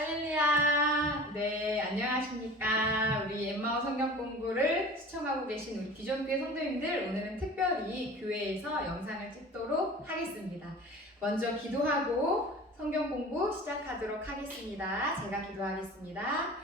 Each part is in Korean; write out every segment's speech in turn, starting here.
할렐루야! 네, 안녕하십니까. 우리 엠마오 성경 공부를 시청하고 계신 우리 비전교회 성도님들, 오늘은 특별히 교회에서 영상을 찍도록 하겠습니다. 먼저 기도하고 성경 공부 시작하도록 하겠습니다. 제가 기도하겠습니다.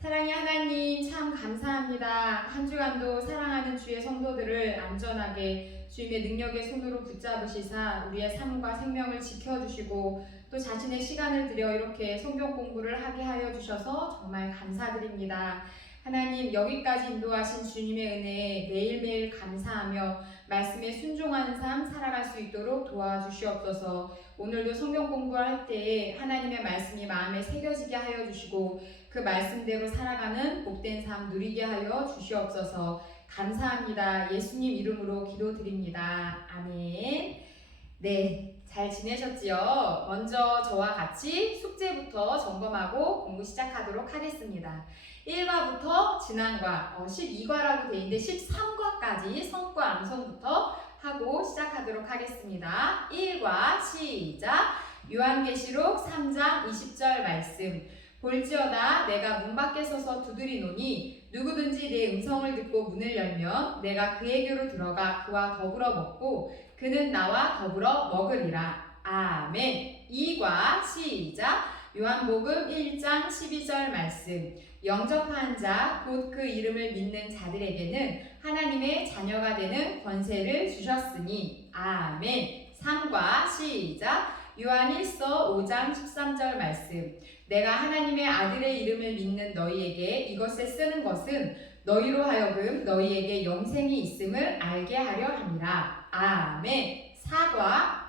사랑의 하나님, 참 감사합니다. 한 주간도 사랑하는 주의 성도들을 안전하게 주님의 능력의 손으로 붙잡으시사 우리의 삶과 생명을 지켜주시고 또 자신의 시간을 들여 이렇게 성경 공부를 하게 하여 주셔서 정말 감사드립니다. 하나님, 여기까지 인도하신 주님의 은혜에 매일매일 감사하며 말씀에 순종하는 삶 살아갈 수 있도록 도와주시옵소서. 오늘도 성경 공부할 때에 하나님의 말씀이 마음에 새겨지게 하여 주시고 그 말씀대로 살아가는 복된 삶 누리게 하여 주시옵소서. 감사합니다. 예수님 이름으로 기도드립니다. 아멘. 네, 잘 지내셨지요? 먼저 저와 같이 숙제부터 점검하고 공부 시작하도록 하겠습니다. 1과부터 지난과 12과라고 되어 있는데 13과까지 성과 암송부터 하고 시작하도록 하겠습니다. 1과 시작! 요한계시록 3장 20절 말씀. 볼지어다 내가 문 밖에 서서 두드리노니 누구든지 내 음성을 듣고 문을 열면 내가 그에게로 들어가 그와 더불어 먹고 그는 나와 더불어 먹으리라. 아멘. 2과 시작. 요한복음 1장 12절 말씀. 영접한 자 곧 그 이름을 믿는 자들에게는 하나님의 자녀가 되는 권세를 주셨으니. 아멘. 3과 시작. 요한일서 5장 13절 말씀. 내가 하나님의 아들의 이름을 믿는 너희에게 이것을 쓰는 것은 너희로 하여금 너희에게 영생이 있음을 알게 하려 함이라. 아멘. 4과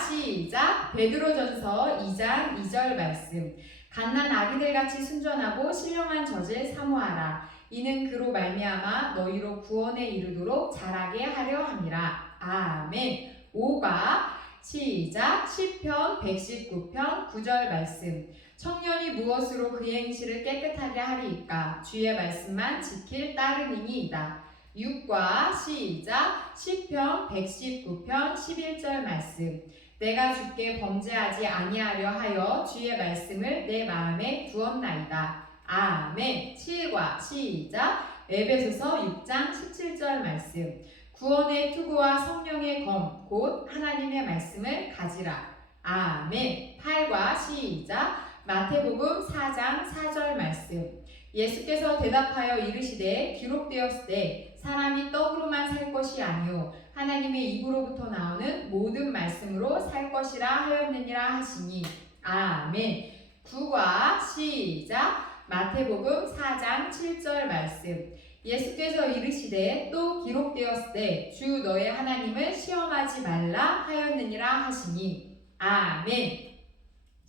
시작. 베드로전서 2장 2절 말씀. 갓난 아기들같이 순전하고 신령한 젖을 사모하라. 이는 그로 말미암아 너희로 구원에 이르도록 자라게 하려 함이라. 아멘. 5과 시작. 시편 119편 9절 말씀. 청년이 무엇으로 그 행실을 깨끗하게 하리이까? 주의 말씀만 지킬 따름이니이다. 6과 시작. 시편 119편 11절 말씀. 내가 주께 범죄하지 아니하려 하여 주의 말씀을 내 마음에 두었나이다. 아멘. 7과 시작. 에베소서 6장 17절 말씀. 구원의 투구와 성령의 검, 곧 하나님의 말씀을 가지라. 아멘. 8과 시작. 마태복음 4장 4절 말씀. 예수께서 대답하여 이르시되 기록되었으되 사람이 떡으로만 살 것이 아니요 하나님의 입으로부터 나오는 모든 말씀으로 살 것이라 하였느니라 하시니. 아멘. 9과 시작. 마태복음 4장 7절 말씀. 예수께서 이르시되 또 기록되었으되 주 너의 하나님을 시험하지 말라 하였느니라 하시니. 아멘.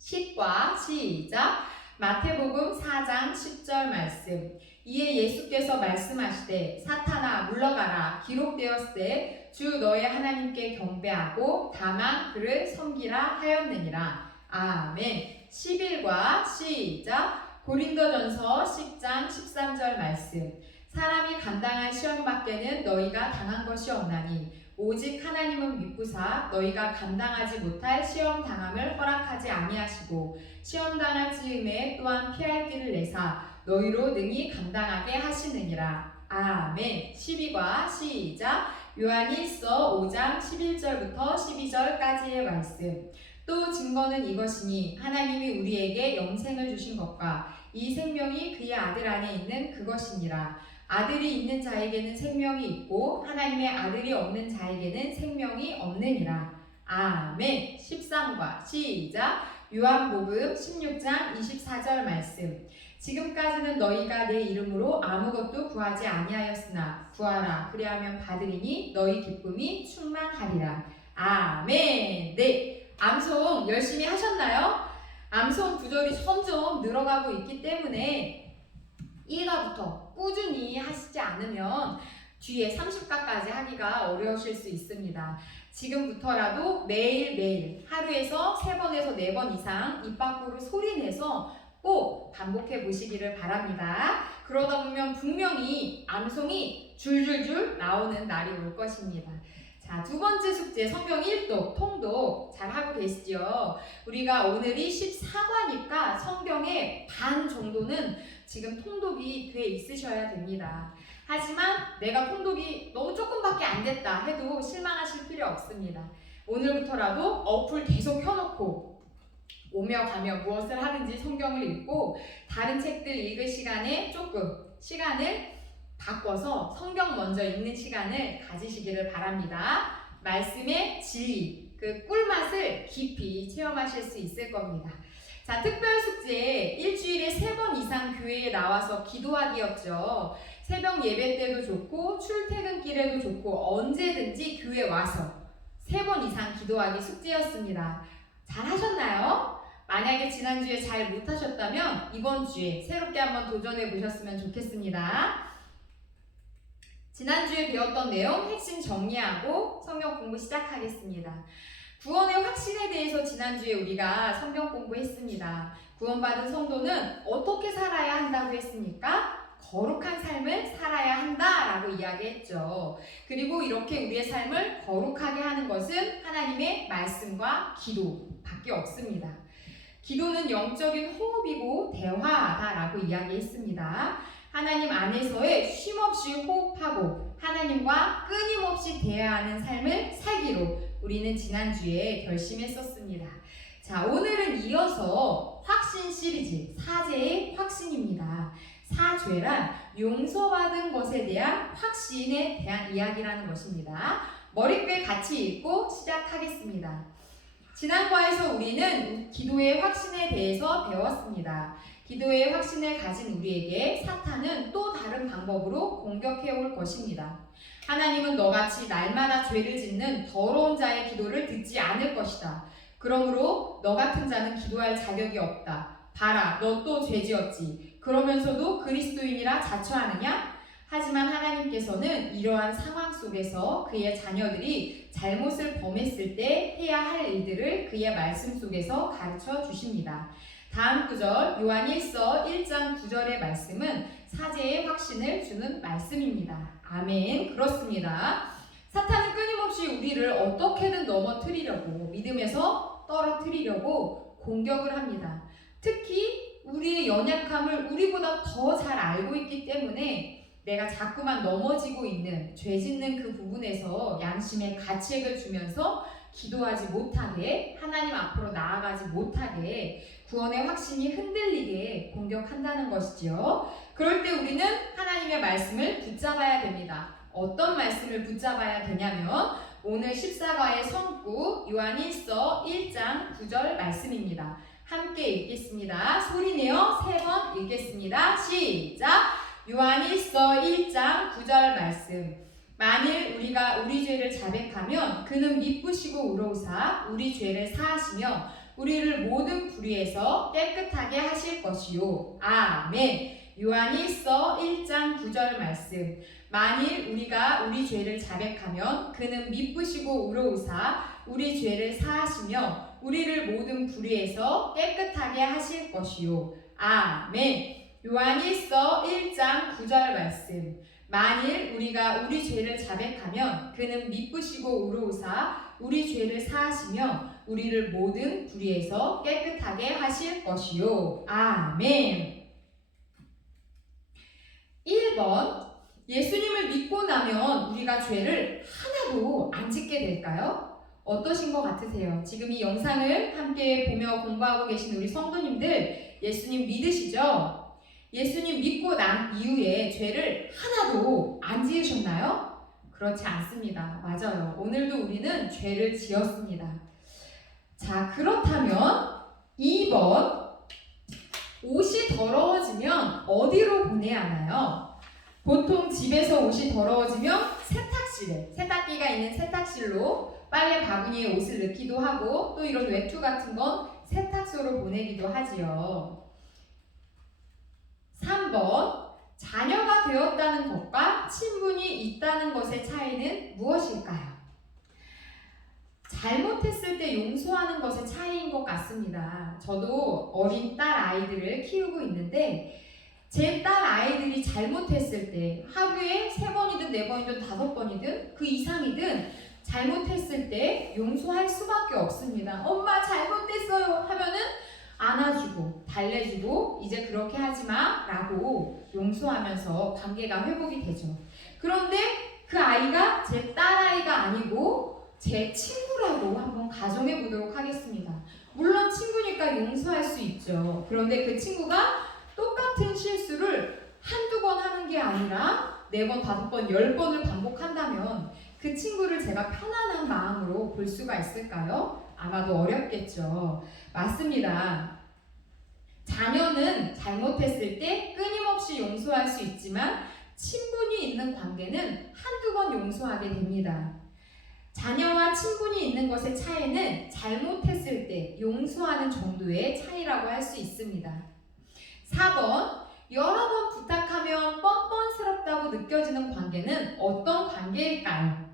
10과 시작. 마태복음 4장 10절 말씀. 이에 예수께서 말씀하시되 사탄아 물러가라. 기록되었으되 주 너의 하나님께 경배하고 다만 그를 섬기라 하였느니라. 아멘. 11과 시작. 고린도전서 10장 13절 말씀. 사람이 감당할 시험 밖에는 너희가 당한 것이 없나니 오직 하나님은 미쁘사 너희가 감당하지 못할 시험 당함을 허락하지 아니하시고 시험 당할 즈음에 또한 피할 길을 내사 너희로 능히 감당하게 하시느니라. 아멘. 12과 시작. 요한일서 5장 11절부터 12절까지의 말씀. 또 증거는 이것이니 하나님이 우리에게 영생을 주신 것과 이 생명이 그의 아들 안에 있는 그것이니라. 아들이 있는 자에게는 생명이 있고 하나님의 아들이 없는 자에게는 생명이 없느니라. 아멘. 13과 시작. 요한복음 16장 24절 말씀. 지금까지는 너희가 내 이름으로 아무것도 구하지 아니하였으나 구하라 그리하면 받으리니 너희 기쁨이 충만하리라. 아멘. 네, 암송 열심히 하셨나요? 암송 구절이 점점 늘어가고 있기 때문에 1과부터 꾸준히 하시지 않으면 뒤에 30과까지 하기가 어려우실 수 있습니다. 지금부터라도 매일매일 하루에서 3번에서 4번 이상 입 밖으로 소리내서 꼭 반복해 보시기를 바랍니다. 그러다 보면 분명히 암송이 줄줄줄 나오는 날이 올 것입니다. 자, 두 번째 숙제 성경 1독 통독 통독 잘 하고 계시죠? 우리가 오늘이 14과니까 성경의 반 정도는 지금 통독이 돼 있으셔야 됩니다. 하지만 내가 통독이 너무 조금밖에 안 됐다 해도 실망하실 필요 없습니다. 오늘부터라도 어플 계속 켜놓고 오며 가며 무엇을 하든지 성경을 읽고 다른 책들 읽을 시간에 조금 시간을 바꿔서 성경 먼저 읽는 시간을 가지시기를 바랍니다. 말씀의 진리, 그 꿀맛을 깊이 체험하실 수 있을 겁니다. 자, 특별 숙제 일주일에 3번 이상 교회에 나와서 기도하기였죠. 새벽 예배 때도 좋고 출퇴근길에도 좋고 언제든지 교회 와서 3번 이상 기도하기 숙제였습니다. 잘 하셨나요? 만약에 지난주에 잘 못하셨다면 이번 주에 새롭게 한번 도전해 보셨으면 좋겠습니다. 지난주에 배웠던 내용 핵심 정리하고 성경 공부 시작하겠습니다. 구원의 확신에 대해서 지난주에 우리가 성경 공부했습니다. 구원받은 성도는 어떻게 살아야 한다고 했습니까? 거룩한 삶을 살아야 한다라고 이야기했죠. 그리고 이렇게 우리의 삶을 거룩하게 하는 것은 하나님의 말씀과 기도밖에 없습니다. 기도는 영적인 호흡이고 대화다라고 이야기했습니다. 하나님 안에서의 쉼없이 호흡하고 하나님과 끊임없이 대화하는 삶을 살기로 우리는 지난주에 결심했었습니다. 자, 오늘은 이어서 확신 시리즈 사죄의 확신입니다. 사죄란 용서받은 것에 대한 확신에 대한 이야기라는 것입니다. 머릿글 같이 읽고 시작하겠습니다. 지난과에서 우리는 기도의 확신에 대해서 배웠습니다. 기도의 확신을 가진 우리에게 사탄은 또 다른 방법으로 공격해 올 것입니다. 하나님은 너같이 날마다 죄를 짓는 더러운 자의 기도를 듣지 않을 것이다. 그러므로 너 같은 자는 기도할 자격이 없다. 봐라, 너 또 죄 지었지. 그러면서도 그리스도인이라 자처하느냐? 하지만 하나님께서는 이러한 상황 속에서 그의 자녀들이 잘못을 범했을 때 해야 할 일들을 그의 말씀 속에서 가르쳐 주십니다. 다음 구절 요한 1서 1장 9절의 말씀은 사죄의 확신을 주는 말씀입니다. 아멘. 그렇습니다. 사탄은 끊임없이 우리를 어떻게든 넘어뜨리려고 믿음에서 떨어뜨리려고 공격을 합니다. 특히 우리의 연약함을 우리보다 더 잘 알고 있기 때문에 내가 자꾸만 넘어지고 있는 죄 짓는 그 부분에서 양심의 가책을 주면서 기도하지 못하게 하나님 앞으로 나아가지 못하게 구원의 확신이 흔들리게 공격한다는 것이지요. 그럴 때 우리는 하나님의 말씀을 붙잡아야 됩니다. 어떤 말씀을 붙잡아야 되냐면 오늘 14과의 성구 요한 1서 1장 9절 말씀입니다. 함께 읽겠습니다. 소리내어 3번 읽겠습니다. 시작! 요한 1서 1장 9절 말씀. 만일 우리가 우리 죄를 자백하면 그는 미쁘시고 의로우사 우리 죄를 사하시며 우리를 모든 불의에서 깨끗하게 하실 것이요. 아멘. 요한 1서 1장 9절 말씀. 만일 우리가 우리 죄를 자백하면 그는 미쁘시고 의로우사 우리 죄를 사하시며 우리를 모든 불의에서 깨끗하게 하실 것이요. 아멘. 요한 1서 1장 9절 말씀. 만일 우리가 우리 죄를 자백하면 그는 미쁘시고 의로우사 우리 죄를 사하시며 우리를 모든 불의에서 깨끗하게 하실 것이요. 아멘. 1번 예수님을 믿고 나면 우리가 죄를 하나도 안 짓게 될까요? 어떠신 것 같으세요? 지금 이 영상을 함께 보며 공부하고 계신 우리 성도님들 예수님 믿으시죠? 예수님 믿고 난 이후에 죄를 하나도 안 지으셨나요? 그렇지 않습니다. 맞아요. 오늘도 우리는 죄를 지었습니다. 자, 그렇다면 2번 옷이 더러워지면 어디로 보내야 하나요? 보통 집에서 옷이 더러워지면 세탁실에, 세탁기가 있는 세탁실로 빨래 바구니에 옷을 넣기도 하고 또 이런 외투 같은 건 세탁소로 보내기도 하지요. 3번 자녀가 되었다는 것과 친분이 있다는 것의 차이는 무엇일까요? 잘못했을 때 용서하는 것의 차이인 것 같습니다. 저도 어린 딸 아이들을 키우고 있는데 제 딸 아이들이 잘못했을 때 하루에 3번이든 4번이든 5번이든 그 이상이든 잘못했을 때 용서할 수밖에 없습니다. 엄마 잘못했어요 하면은 안아주고 달래주고 이제 그렇게 하지마 라고 용서하면서 관계가 회복이 되죠. 그런데 그 아이가 제 딸아이가 아니고 제 친구라고 한번 가정해 보도록 하겠습니다. 물론 친구니까 용서할 수 있죠. 그런데 그 친구가 똑같은 실수를 한두 번 하는 게 아니라 4번, 5번, 10번을 반복한다면 그 친구를 제가 편안한 마음으로 볼 수가 있을까요? 아마도 어렵겠죠. 맞습니다. 자녀는 잘못했을 때 끊임없이 용서할 수 있지만 친분이 있는 관계는 한두 번 용서하게 됩니다. 자녀와 친분이 있는 것의 차이는 잘못했을 때 용서하는 정도의 차이라고 할 수 있습니다. 4번, 여러 번 부탁하면 뻔뻔스럽다고 느껴지는 관계는 어떤 관계일까요?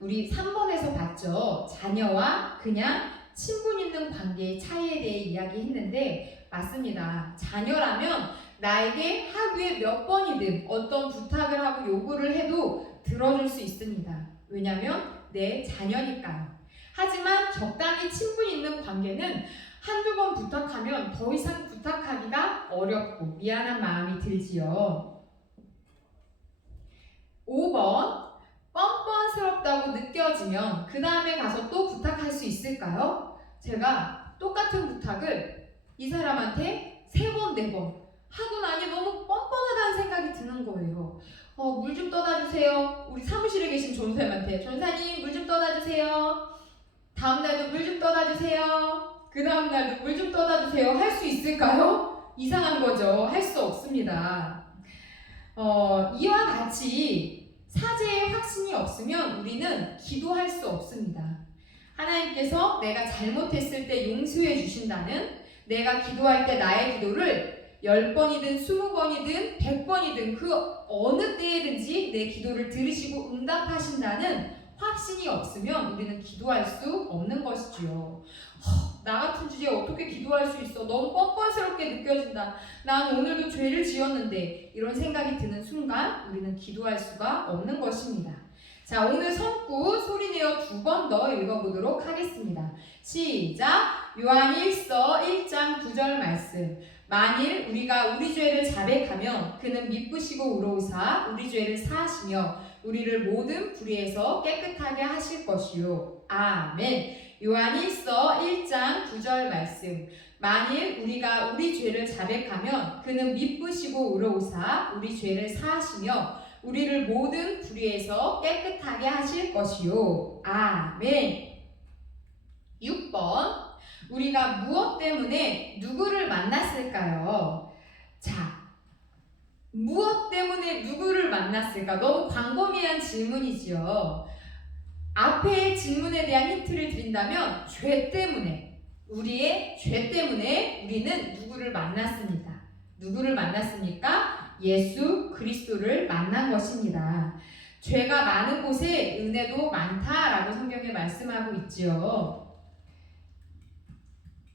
우리 3번에서 봤죠. 자녀와 그냥 친분 있는 관계의 차이에 대해 이야기했는데 맞습니다. 자녀라면 나에게 하루에 몇 번이든 어떤 부탁을 하고 요구를 해도 들어줄 수 있습니다. 왜냐하면 내 자녀니까요. 하지만 적당히 친분 있는 관계는 한두 번 부탁하면 더 이상 부탁하기가 어렵고 미안한 마음이 들지요. 5번, 뻔뻔스럽다고 느껴지면 그 다음에 가서 또 부탁할 수 있을까요? 제가 똑같은 부탁을 이 사람한테 3번, 4번 하고 나니 너무 뻔뻔하다는 생각이 드는 거예요. 물 좀 떠다 주세요. 우리 사무실에 계신 전사님한테 전사님 물 좀 떠다 주세요. 다음 날도 물 좀 떠다 주세요. 그 다음 날도 물 좀 떠다 주세요. 할 수 있을까요? 이상한 거죠. 할 수 없습니다. 이와 같이 사죄의 확신이 없으면 우리는 기도할 수 없습니다. 하나님께서 내가 잘못했을 때 용서해 주신다는, 내가 기도할 때 나의 기도를 10번이든 20번이든 100번이든 그 어느 때에든지 내 기도를 들으시고 응답하신다는 확신이 없으면 우리는 기도할 수 없는 것이지요. 나 같은 주제에 어떻게 기도할 수 있어? 너무 뻔뻔스럽게 느껴진다. 난 오늘도 죄를 지었는데, 이런 생각이 드는 순간 우리는 기도할 수가 없는 것입니다. 자, 오늘 성구 소리내어 2번 더 읽어보도록 하겠습니다. 시작! 요한 1서 1장 9절 말씀. 만일 우리가 우리 죄를 자백하면 그는 미쁘시고 의로우사 우리 죄를 사하시며 우리를 모든 불의에서 깨끗하게 하실 것이요. 아멘. 요한 1서 1장 9절 말씀. 만일 우리가 우리 죄를 자백하면 그는 미쁘시고 의로우사 우리 죄를 사하시며 우리를 모든 불의에서 깨끗하게 하실 것이요. 아멘. 6번. 우리가 무엇 때문에 누구를 만났을까요? 자, 무엇 때문에 누구를 만났을까? 너무 광범위한 질문이지요. 앞에 질문에 대한 힌트를 드린다면 죄 때문에, 우리의 죄 때문에 우리는 누구를 만났습니다. 누구를 만났습니까? 예수 그리스도를 만난 것입니다. 죄가 많은 곳에 은혜도 많다라고 성경에 말씀하고 있지요.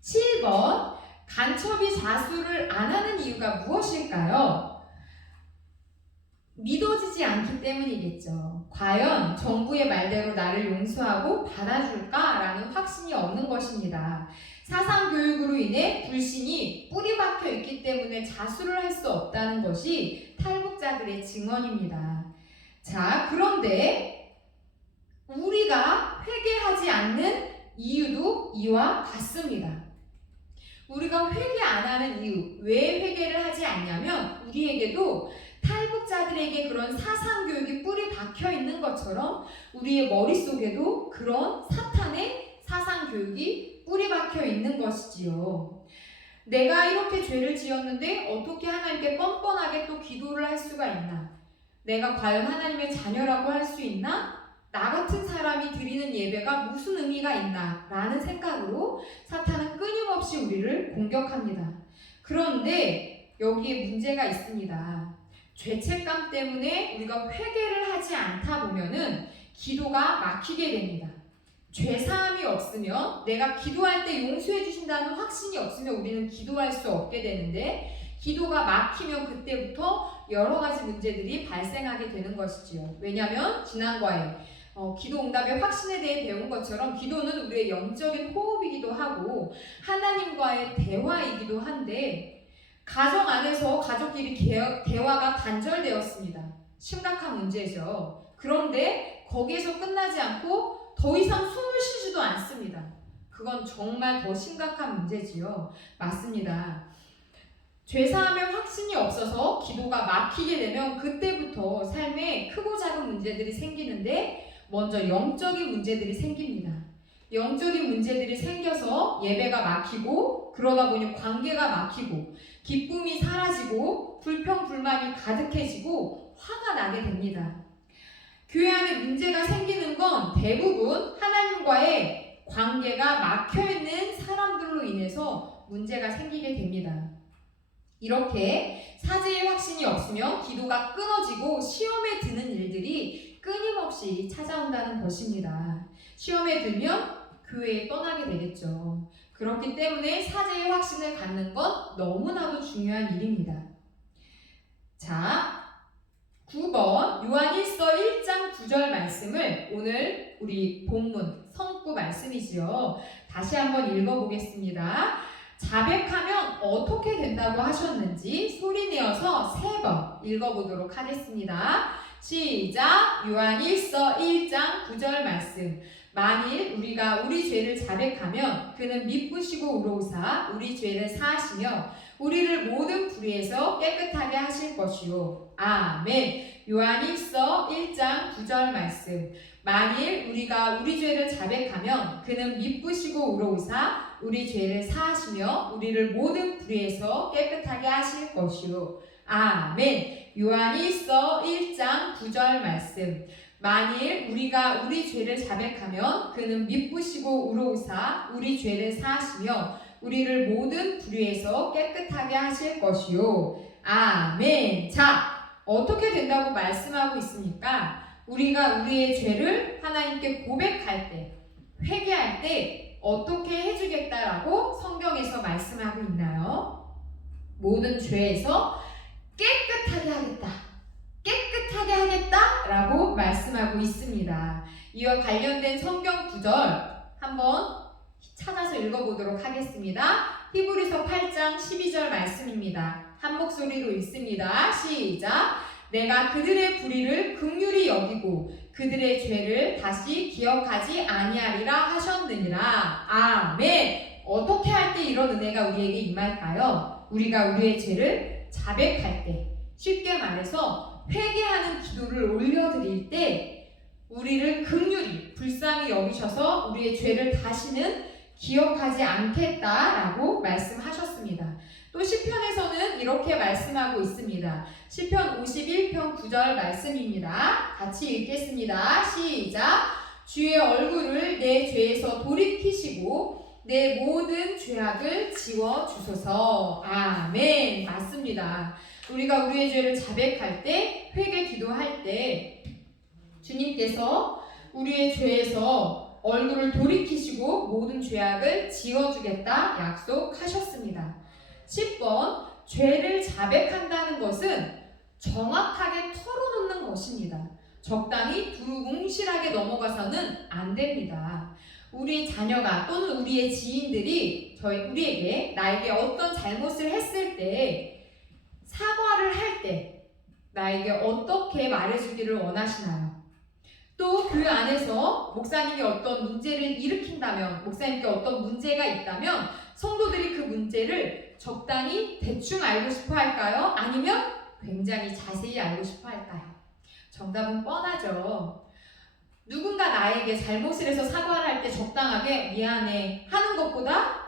7번, 간첩이 자수를 안 하는 이유가 무엇일까요? 믿어지지 않기 때문이겠죠. 과연 정부의 말대로 나를 용서하고 받아줄까라는 확신이 없는 것입니다. 사상교육으로 인해 불신이 뿌리 박혀 있기 때문에 자수를 할 수 없다는 것이 탈북자들의 증언입니다. 자, 그런데 우리가 회개하지 않는 이유도 이와 같습니다. 우리가 회개 안 하는 이유, 왜 회개를 하지 않냐면 우리에게도 탈북자들에게 그런 사상교육이 뿌리 박혀 있는 것처럼 우리의 머릿속에도 그런 사탄의 사상교육이 뿌리 박혀 있는 것이지요. 내가 이렇게 죄를 지었는데 어떻게 하나님께 뻔뻔하게 또 기도를 할 수가 있나? 내가 과연 하나님의 자녀라고 할 수 있나? 나 같은 사람이 드리는 예배가 무슨 의미가 있나? 라는 생각으로 사탄은 끊임없이 우리를 공격합니다. 그런데 여기에 문제가 있습니다. 죄책감 때문에 우리가 회개를 하지 않다 보면은 기도가 막히게 됩니다. 죄사함이 없으면, 내가 기도할 때 용서해 주신다는 확신이 없으면 우리는 기도할 수 없게 되는데, 기도가 막히면 그때부터 여러 가지 문제들이 발생하게 되는 것이지요. 왜냐하면 지난과에 기도 응답의 확신에 대해 배운 것처럼 기도는 우리의 영적인 호흡이기도 하고 하나님과의 대화이기도 한데 가정 안에서 가족끼리 대화가 단절되었습니다. 심각한 문제죠. 그런데 거기에서 끝나지 않고 더 이상 숨을 쉬지도 않습니다. 그건 정말 더 심각한 문제지요. 맞습니다. 죄사함의 확신이 없어서 기도가 막히게 되면 그때부터 삶에 크고 작은 문제들이 생기는데 먼저 영적인 문제들이 생깁니다. 영적인 문제들이 생겨서 예배가 막히고 그러다 보니 관계가 막히고 기쁨이 사라지고 불평불만이 가득해지고 화가 나게 됩니다. 교회 안에 문제가 생기는 건 대부분 하나님과의 관계가 막혀있는 사람들로 인해서 문제가 생기게 됩니다. 이렇게 사제의 확신이 없으면 기도가 끊어지고 시험에 드는 일들이 끊임없이 찾아온다는 것입니다. 시험에 들면 교회에 떠나게 되겠죠. 그렇기 때문에 사제의 확신을 갖는 건 너무나도 중요한 일입니다. 자, 9번 요한일서 1장 9절 말씀을 오늘 우리 본문 성구 말씀이지요. 다시 한번 읽어보겠습니다. 자백하면 어떻게 된다고 하셨는지 소리내어서 3번 읽어보도록 하겠습니다. 시작! 요한일서 1장 9절 말씀. 만일 우리가 우리 죄를 자백하면 그는 미쁘시고 의로우사 우리 죄를 사하시며 우리를 모든 불의에서 깨끗하게 하실 것이요. 아멘. 요한일서 1장 9절 말씀. 만일 우리가 우리 죄를 자백하면 그는 미쁘시고 의로우사 우리 죄를 사하시며 우리를 모든 불의에서 깨끗하게 하실 것이요. 아멘. 요한일서 1장 9절 말씀. 만일 우리가 우리 죄를 자백하면 그는 미쁘시고 의로우사 우리 죄를 사하시며 우리를 모든 불의에서 깨끗하게 하실 것이요. 아멘. 자, 어떻게 된다고 말씀하고 있습니까? 우리가 우리의 죄를 하나님께 고백할 때, 회개할 때 어떻게 해주겠다라고 성경에서 말씀하고 있나요? 모든 죄에서 깨끗하게 하겠다. 깨끗하게 하겠다라고 말씀하고 있습니다. 이와 관련된 성경 구절 한번 찾아서 읽어보도록 하겠습니다. 히브리서 8장 12절 말씀입니다. 한 목소리로 읽습니다. 시작! 내가 그들의 불의를 긍휼히 여기고 그들의 죄를 다시 기억하지 아니하리라 하셨느니라. 아멘. 어떻게 할 때 이런 은혜가 우리에게 임할까요? 우리가 우리의 죄를 자백할 때, 쉽게 말해서 회개하는 기도를 올려드릴 때 우리를 긍휼히 불쌍히 여기셔서 우리의 죄를 다시는 기억하지 않겠다라고 말씀하셨습니다. 또 시편에서는 이렇게 말씀하고 있습니다. 시편 51편 9절 말씀입니다. 같이 읽겠습니다. 시작! 주의 얼굴을 내 죄에서 돌이키시고 내 모든 죄악을 지워주소서. 아멘. 맞습니다. 우리가 우리의 죄를 자백할 때, 회개 기도할 때 주님께서 우리의 죄에서 얼굴을 돌이키시고 모든 죄악을 지워주겠다 약속하셨습니다. 10번, 죄를 자백한다는 것은 정확하게 털어놓는 것입니다. 적당히 두루뭉실하게 넘어가서는 안 됩니다. 우리 자녀가 또는 우리의 지인들이 나에게 어떤 잘못을 했을 때 사과를 할 때 나에게 어떻게 말해주기를 원하시나요? 또 교회 안에서 목사님이 어떤 문제를 일으킨다면, 목사님께 어떤 문제가 있다면 성도들이 그 문제를 적당히 대충 알고 싶어 할까요? 아니면 굉장히 자세히 알고 싶어 할까요? 정답은 뻔하죠. 누군가 나에게 잘못을 해서 사과를 할 때 적당하게 미안해 하는 것보다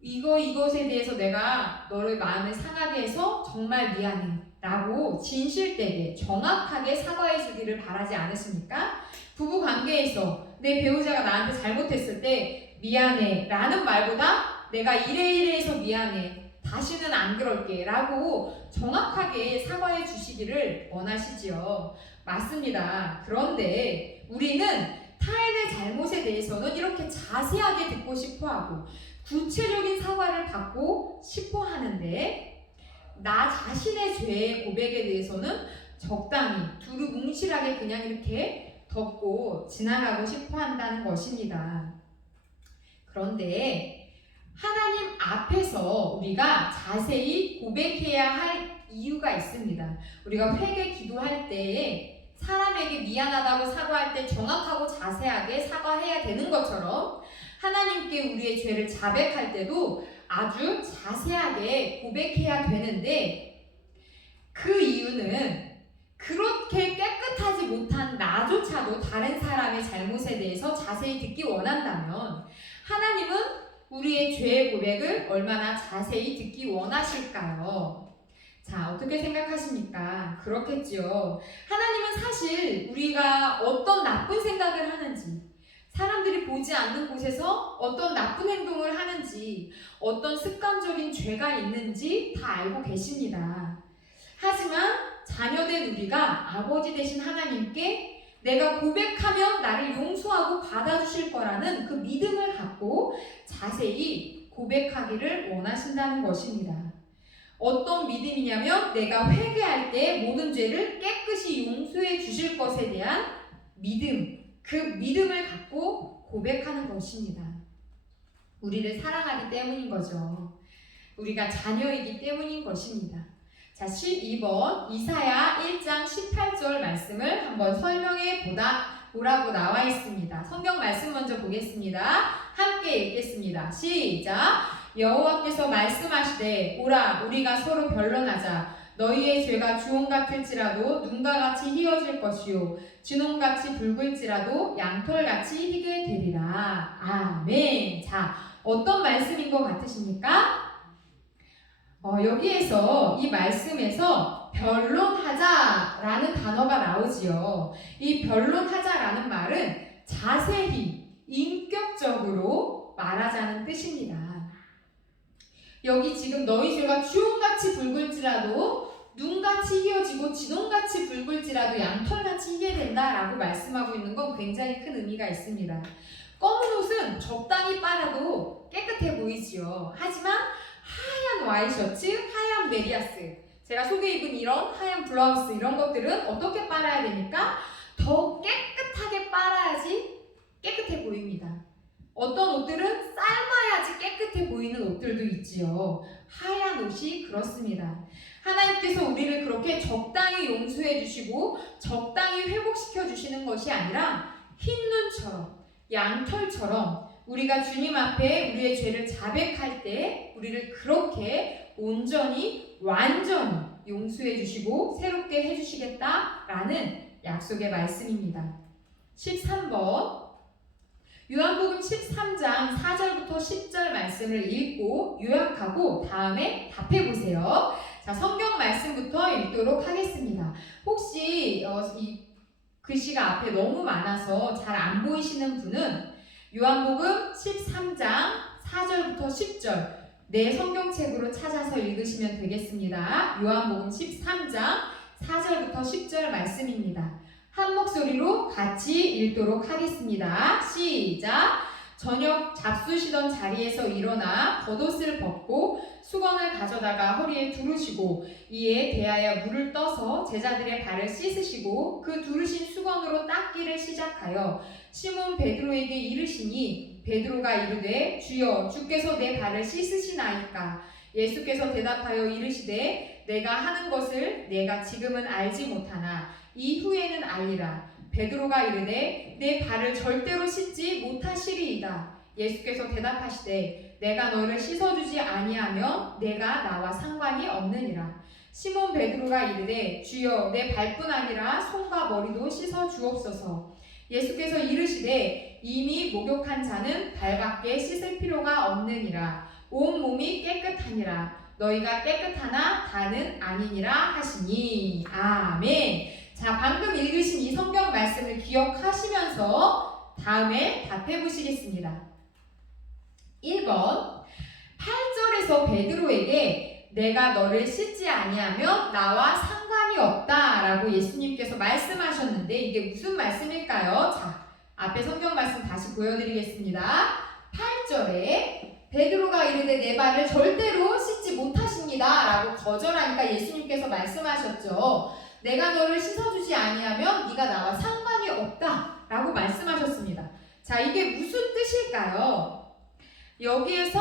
이것에 대해서 내가 너를 마음을 상하게 해서 정말 미안해 라고 진실되게 정확하게 사과해 주기를 바라지 않으십니까? 부부 관계에서 내 배우자가 나한테 잘못했을 때 미안해 라는 말보다 내가 이래 해서 미안해 다시는 안 그럴게 라고 정확하게 사과해 주시기를 원하시지요. 맞습니다. 그런데 우리는 타인의 잘못에 대해서는 이렇게 자세하게 듣고 싶어하고 구체적인 사과를 받고 싶어 하는데 나 자신의 죄의 고백에 대해서는 적당히 두루뭉실하게 그냥 이렇게 덮고 지나가고 싶어 한다는 것입니다. 그런데 하나님 앞에서 우리가 자세히 고백해야 할 이유가 있습니다. 우리가 회개 기도할 때에 사람에게 미안하다고 사과할 때 정확하고 자세하게 사과해야 되는 것처럼 하나님께 우리의 죄를 자백할 때도 아주 자세하게 고백해야 되는데, 그 이유는 그렇게 깨끗하지 못한 나조차도 다른 사람의 잘못에 대해서 자세히 듣기 원한다면 하나님은 우리의 죄의 고백을 얼마나 자세히 듣기 원하실까요? 자, 어떻게 생각하십니까? 그렇겠죠. 하나님은 사실 우리가 어떤 나쁜 생각을 하는지, 사람들이 보지 않는 곳에서 어떤 나쁜 행동을 하는지, 어떤 습관적인 죄가 있는지 다 알고 계십니다. 하지만 자녀된 우리가 아버지 되신 하나님께 내가 고백하면 나를 용서하고 받아주실 거라는 그 믿음을 갖고 자세히 고백하기를 원하신다는 것입니다. 어떤 믿음이냐면 내가 회개할 때 모든 죄를 깨끗이 용서해 주실 것에 대한 믿음, 그 믿음을 갖고 고백하는 것입니다. 우리를 사랑하기 때문인 거죠. 우리가 자녀이기 때문인 것입니다. 자, 12번 이사야 1장 18절 말씀을 한번 설명해 보라고 나와 있습니다. 성경 말씀 먼저 보겠습니다. 함께 읽겠습니다. 시작! 여호와께서 말씀하시되 오라 우리가 서로 변론하자. 너희의 죄가 주홍 같을지라도 눈과 같이 희어질 것이요 진홍같이 붉을지라도 양털같이 희게 되리라. 아멘. 자, 어떤 말씀인 것 같으십니까? 여기에서 이 말씀에서 변론하자라는 단어가 나오지요. 이 변론하자라는 말은 자세히 인격적으로 말하자는 뜻입니다. 여기 지금 너희 죄가 주홍같이 붉을지라도 눈같이 희어지고 진홍같이 붉을지라도 양털같이 희게 된다라고 말씀하고 있는 건 굉장히 큰 의미가 있습니다. 검은 옷은 적당히 빨아도 깨끗해 보이지요. 하지만 하얀 와이셔츠, 하얀 메리아스, 제가 속에 입은 이런 하얀 블라우스 이런 것들은 어떻게 빨아야 됩니까? 더 깨끗하게 빨아야지 깨끗해 보입니다. 어떤 옷들은 삶아야지 깨끗해 보이는 옷들도 있지요. 하얀 옷이 그렇습니다. 하나님께서 우리를 그렇게 적당히 용서해 주시고 적당히 회복시켜 주시는 것이 아니라 흰 눈처럼 양털처럼 우리가 주님 앞에 우리의 죄를 자백할 때 우리를 그렇게 온전히 완전히 용서해 주시고 새롭게 해주시겠다라는 약속의 말씀입니다. 13번 요한복음 13장 4절부터 10절 말씀을 읽고 요약하고 다음에 답해보세요. 자, 성경 말씀부터 읽도록 하겠습니다. 혹시 이 글씨가 앞에 너무 많아서 잘 안 보이시는 분은 요한복음 13장 4절부터 10절 내 성경책으로 찾아서 읽으시면 되겠습니다. 요한복음 13장 4절부터 10절 말씀입니다. 한 목소리로 같이 읽도록 하겠습니다. 시작! 저녁 잡수시던 자리에서 일어나 겉옷을 벗고 수건을 가져다가 허리에 두르시고 이에 대하여 물을 떠서 제자들의 발을 씻으시고 그 두르신 수건으로 닦기를 시작하여 시몬 베드로에게 이르시니 베드로가 이르되 주여 주께서 내 발을 씻으시나이까. 예수께서 대답하여 이르시되 내가 하는 것을 내가 지금은 알지 못하나 이후에는 알리라. 베드로가 이르되 내 발을 절대로 씻지 못하시리이다. 예수께서 대답하시되 내가 너를 씻어주지 아니하면 내가 나와 상관이 없느니라. 시몬 베드로가 이르되 주여 내 발뿐 아니라 손과 머리도 씻어 주옵소서. 예수께서 이르시되 이미 목욕한 자는 발밖에 씻을 필요가 없느니라. 온 몸이 깨끗하니라. 너희가 깨끗하나 다는 아니니라 하시니. 아멘. 자, 방금 읽으신 이 성경 말씀을 기억하시면서 다음에 답해 보시겠습니다. 1번 8절에서 베드로에게 내가 너를 씻지 아니하면 나와 상관이 없다 라고 예수님께서 말씀하셨는데 이게 무슨 말씀일까요? 자, 앞에 성경 말씀 다시 보여드리겠습니다. 8절에 베드로가 이르되 내 발을 절대로 씻지 못하십니다 라고 거절하니까 예수님께서 말씀하셨죠. 내가 너를 씻어주지 아니하면 네가 나와 상관이 없다 라고 말씀하셨습니다. 자, 이게 무슨 뜻일까요? 여기에서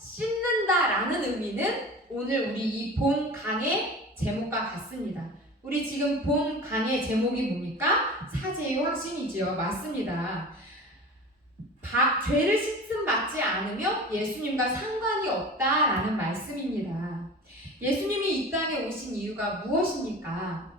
씻는다라는 의미는 오늘 우리 이 본 강의 제목과 같습니다. 우리 지금 본 강의 제목이 뭡니까? 사죄의 확신이지요. 맞습니다. 죄를 씻음 받지 않으면 예수님과 상관이 없다라는 말씀입니다. 예수님이 이 땅에 오신 이유가 무엇입니까?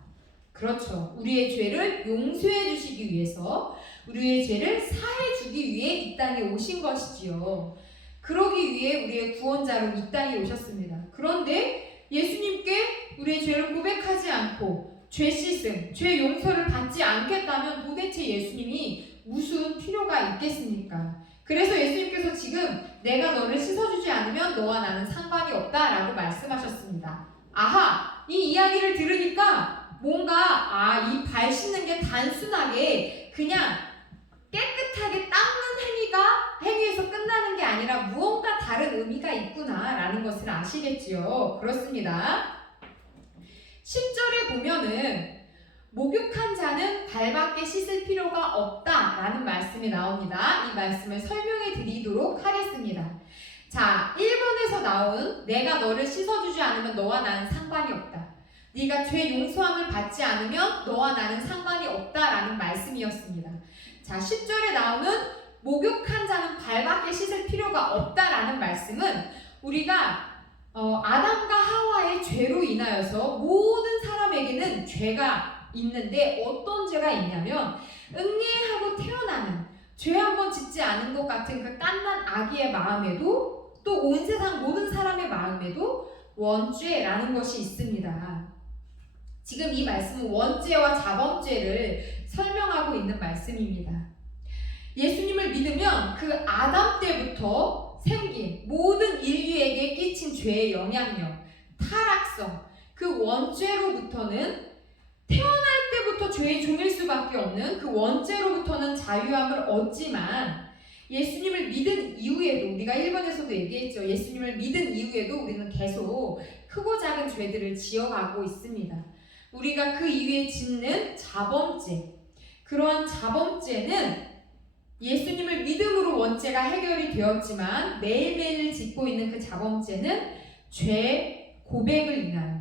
그렇죠. 우리의 죄를 용서해 주시기 위해서, 우리의 죄를 사해 주기 위해 이 땅에 오신 것이지요. 그러기 위해 우리의 구원자로 이 땅에 오셨습니다. 그런데 예수님께 우리의 죄를 고백하지 않고 죄 씻음, 죄 용서를 받지 않겠다면 도대체 예수님이 무슨 필요가 있겠습니까? 그래서 예수님께서 지금 내가 너를 씻어주지 않으면 너와 나는 상관이 없다라고 말씀하셨습니다. 아하! 이 이야기를 들으니까 뭔가 이 발 씻는 게 단순하게 그냥 깨끗하게 닦는 행위에서 끝나는 게 아니라 무언가 다른 의미가 있구나라는 것을 아시겠지요. 그렇습니다. 10절에 보면은 목욕한 자는 발밖에 씻을 필요가 없다라는 말씀이 나옵니다. 이 말씀을 설명해 드리도록 하겠습니다. 자, 1번에서 나온 내가 너를 씻어주지 않으면 너와 나는 상관이 없다. 네가 죄 용서함을 받지 않으면 너와 나는 상관이 없다라는 말씀이었습니다. 자, 10절에 나오는 목욕한 자는 발밖에 씻을 필요가 없다라는 말씀은 우리가 아담과 하와의 죄로 인하여서 모든 사람에게는 죄가 있는데 어떤 죄가 있냐면 응애하고 태어나는 죄 한번 짓지 않은 것 같은 그 깐난 아기의 마음에도 또 온 세상 모든 사람의 마음에도 원죄라는 것이 있습니다. 지금 이 말씀은 원죄와 자범죄를 설명하고 있는 말씀입니다. 예수님을 믿으면 그 아담 때부터 생긴 모든 인류에게 끼친 죄의 영향력, 타락성, 그 원죄로부터는 태어날 때부터 죄의 종일 수밖에 없는 그 원죄로부터는 자유함을 얻지만 예수님을 믿은 이후에도 우리가 1번에서도 얘기했죠. 예수님을 믿은 이후에도 우리는 계속 크고 작은 죄들을 지어가고 있습니다. 우리가 그 이후에 짓는 자범죄, 그러한 자범죄는 예수님을 믿음으로 원죄가 해결이 되었지만 매일매일 짓고 있는 그 자범죄는 죄 고백을 인하여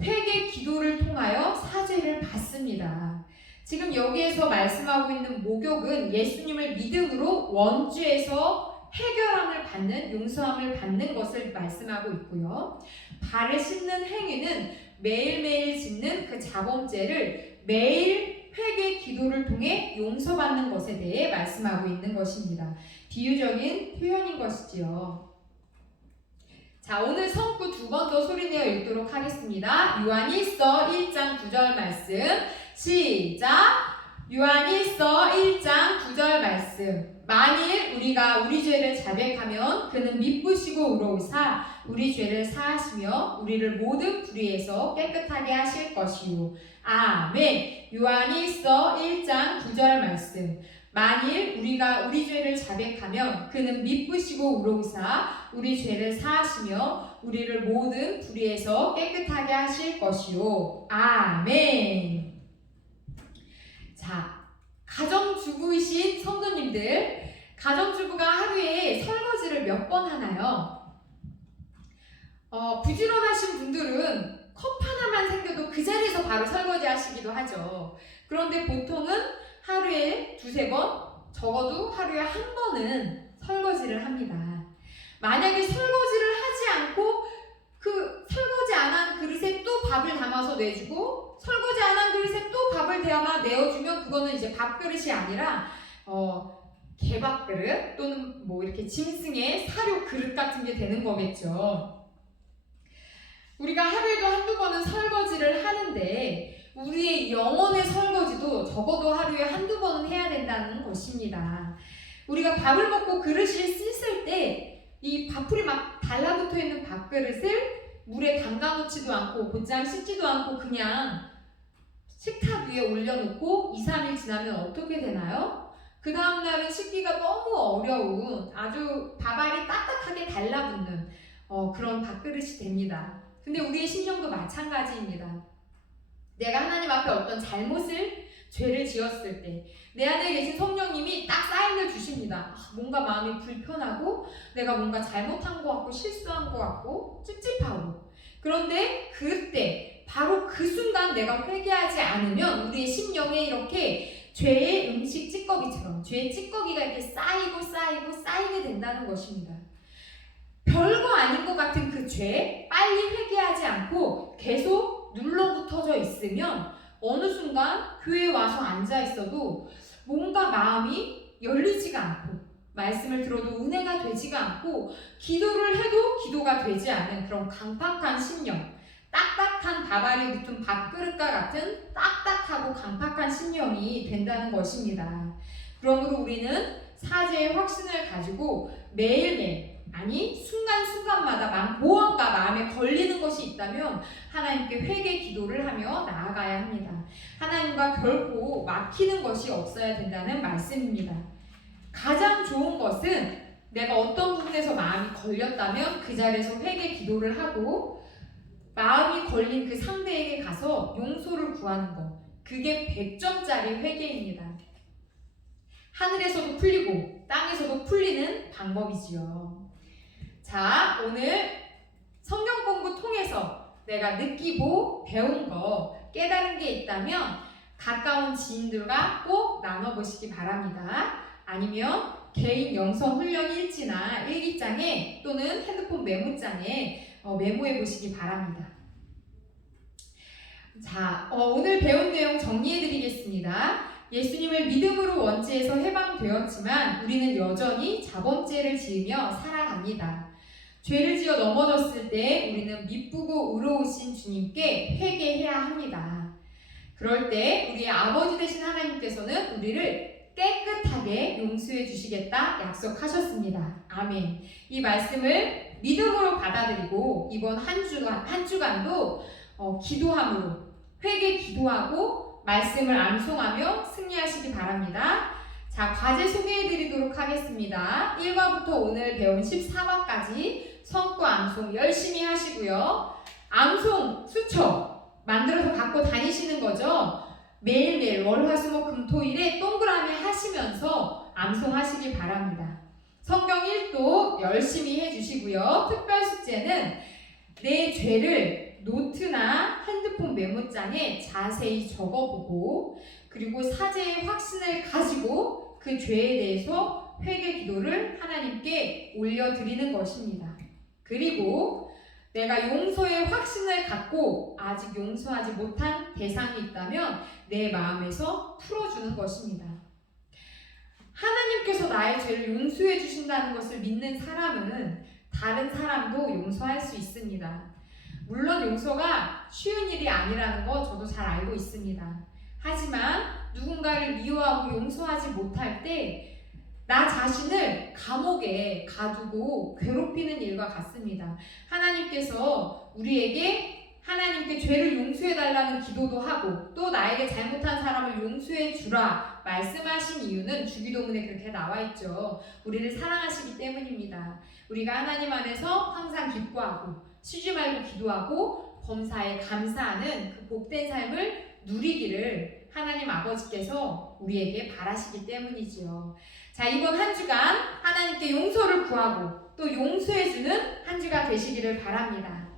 회개 기도를 통하여 사죄를 받습니다. 지금 여기에서 말씀하고 있는 목욕은 예수님을 믿음으로 원죄에서 해결함을 받는, 용서함을 받는 것을 말씀하고 있고요. 발을 씻는 행위는 매일매일 짓는 그 자범죄를 매일 회개 기도를 통해 용서받는 것에 대해 말씀하고 있는 것입니다. 비유적인 표현인 것이지요. 자, 오늘 성구 두 번 더 소리내어 읽도록 하겠습니다. 요한일서 1장 9절 말씀 시작! 요한일서 1장 9절 말씀 만일 우리가 우리 죄를 자백하면 그는 미쁘시고 의로우사 우리 죄를 사하시며 우리를 모든 불의에서 깨끗하게 하실 것이요. 아멘. 요한일서 1장 9절 말씀 만일 우리가 우리 죄를 자백하면 그는 미쁘시고 의로우사 우리 죄를 사하시며 우리를 모든 불의에서 깨끗하게 하실 것이요. 아멘. 자, 가정주부이신 성도님들, 가정주부가 하루에 설거지를 몇 번 하나요? 부지런하신 분들은 컵 하나만 생겨도 그 자리에서 바로 설거지 하시기도 하죠. 그런데 보통은 하루에 두세 번, 적어도 하루에 한 번은 설거지를 합니다. 만약에 설거지를 하지 않고 그 설거지 안 한 그릇에 또 밥을 담아서 내주고 설거지 안 한 그릇에 또 밥을 담아 내어주면 그거는 이제 밥그릇이 아니라 개밥그릇 또는 뭐 이렇게 짐승의 사료 그릇 같은 게 되는 거겠죠. 우리가 하루에도 한두 번은 설거지를 하는데 우리의 영혼의 설거지도 적어도 하루에 한두 번은 해야 된다는 것입니다. 우리가 밥을 먹고 그릇을 씻을 때 이 밥풀이 막 달라붙어 있는 밥그릇을 물에 담가놓지도 않고 곧장 씻지도 않고 그냥 식탁 위에 올려놓고 2-3일 지나면 어떻게 되나요? 그 다음날은 씻기가 너무 어려운 아주 밥알이 딱딱하게 달라붙는 그런 밥그릇이 됩니다. 근데 우리의 심령도 마찬가지입니다. 내가 하나님 앞에 어떤 죄를 지었을 때 내 안에 계신 성령님이 딱 사인을 주십니다. 뭔가 마음이 불편하고 내가 뭔가 잘못한 것 같고 실수한 것 같고 찝찝하고, 그런데 그때 바로 그 순간 내가 회개하지 않으면 우리의 심령에 이렇게 죄의 음식 찌꺼기처럼 죄의 찌꺼기가 이렇게 쌓이게 된다는 것입니다. 별거 아닌 것 같은 그 죄 빨리 회개하지 않고 계속 눌러붙어져 있으면 어느 순간 교회에 와서 앉아 있어도 뭔가 마음이 열리지가 않고 말씀을 들어도 은혜가 되지가 않고 기도를 해도 기도가 되지 않은 그런 강팍한 심령, 딱딱한 밥알이 붙은 밥그릇과 같은 딱딱하고 강팍한 심령이 된다는 것입니다. 그러므로 우리는 사죄의 확신을 가지고 매일매일, 아니 순간순간마다 무언가 마음에 걸리는 것이 있다면 하나님께 회개 기도를 하며 나아가야 합니다. 하나님과 결코 막히는 것이 없어야 된다는 말씀입니다. 가장 좋은 것은 내가 어떤 부분에서 마음이 걸렸다면 그 자리에서 회개 기도를 하고 마음이 걸린 그 상대에게 가서 용서를 구하는 것, 그게 100점짜리 회개입니다. 하늘에서도 풀리고 땅에서도 풀리는 방법이지요. 자, 오늘 성경 공부 통해서 내가 느끼고 배운 거, 깨달은 게 있다면 가까운 지인들과 꼭 나눠보시기 바랍니다. 아니면 개인 영성 훈련 일지나 일기장에 또는 핸드폰 메모장에 메모해 보시기 바랍니다. 자, 오늘 배운 내용 정리해 드리겠습니다. 예수님을 믿음으로 원죄에서 해방되었지만 우리는 여전히 자범죄를 지으며 살아갑니다. 죄를 지어 넘어졌을 때 우리는 미쁘고 의로우신 주님께 회개해야 합니다. 그럴 때 우리의 아버지 되신 하나님께서는 우리를 깨끗하게 용서해 주시겠다 약속하셨습니다. 아멘. 이 말씀을 믿음으로 받아들이고 이번 한 주간도 기도함으로 회개 기도하고 말씀을 암송하며 승리하시기 바랍니다. 자, 과제 소개해 드리도록 하겠습니다. 1과부터 오늘 배운 14과까지 성구 암송 열심히 하시고요. 암송 수첩 만들어서 갖고 다니시는 거죠. 매일매일 월화수목금토일에 동그라미 하시면서 암송하시기 바랍니다. 성경 1도 열심히 해주시고요. 특별 숙제는 내 죄를 노트나 핸드폰 메모장에 자세히 적어보고 그리고 사죄의 확신을 가지고 그 죄에 대해서 회개 기도를 하나님께 올려드리는 것입니다. 그리고 내가 용서의 확신을 갖고 아직 용서하지 못한 대상이 있다면 내 마음에서 풀어주는 것입니다. 하나님께서 나의 죄를 용서해 주신다는 것을 믿는 사람은 다른 사람도 용서할 수 있습니다. 물론 용서가 쉬운 일이 아니라는 거 저도 잘 알고 있습니다. 하지만 누군가를 미워하고 용서하지 못할 때 나 자신을 감옥에 가두고 괴롭히는 일과 같습니다. 하나님께서 우리에게 하나님께 죄를 용서해달라는 기도도 하고 또 나에게 잘못한 사람을 용서해 주라 말씀하신 이유는 주기도문에 그렇게 나와 있죠. 우리를 사랑하시기 때문입니다. 우리가 하나님 안에서 항상 기뻐하고 쉬지 말고 기도하고 범사에 감사하는 그 복된 삶을 누리기를 하나님 아버지께서 우리에게 바라시기 때문이지요. 자, 이번 한 주간 하나님께 용서를 구하고 또 용서해주는 한 주가 되시기를 바랍니다.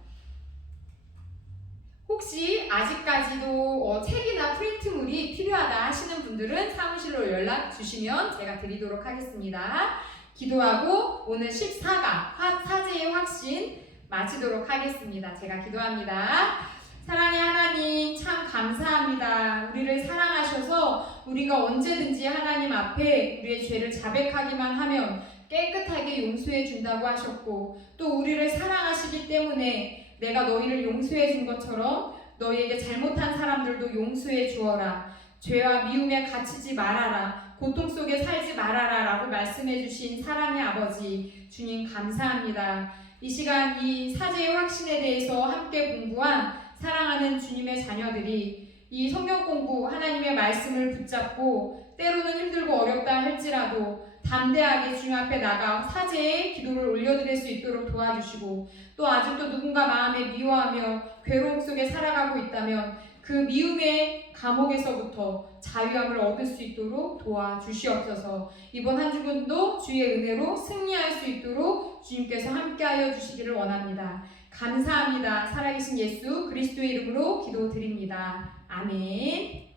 혹시 아직까지도 책이나 프린트물이 필요하다 하시는 분들은 사무실로 연락 주시면 제가 드리도록 하겠습니다. 기도하고 오늘 14가 사죄의 확신 마치도록 하겠습니다. 제가 기도합니다. 사랑의 하나님 참 감사합니다. 우리를 사랑하셔서 우리가 언제든지 하나님 앞에 우리의 죄를 자백하기만 하면 깨끗하게 용서해 준다고 하셨고 또 우리를 사랑하시기 때문에 내가 너희를 용서해 준 것처럼 너희에게 잘못한 사람들도 용서해 주어라. 죄와 미움에 갇히지 말아라. 고통 속에 살지 말아라 라고 말씀해 주신 사랑의 아버지 주님 감사합니다. 이 시간 이 사죄의 확신에 대해서 함께 공부한 사랑하는 주님의 자녀들이 이 성경 공부 하나님의 말씀을 붙잡고 때로는 힘들고 어렵다 할지라도 담대하게 주님 앞에 나가 사죄의 기도를 올려드릴 수 있도록 도와주시고 또 아직도 누군가 마음에 미워하며 괴로움 속에 살아가고 있다면 그 미움의 감옥에서부터 자유함을 얻을 수 있도록 도와주시옵소서. 이번 한 주간도 주의 은혜로 승리할 수 있도록 주님께서 함께하여 주시기를 원합니다. 감사합니다. 살아계신 예수 그리스도의 이름으로 기도드립니다. 아멘.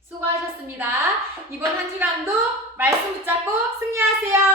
수고하셨습니다. 이번 한 주간도 말씀 붙잡고 승리하세요.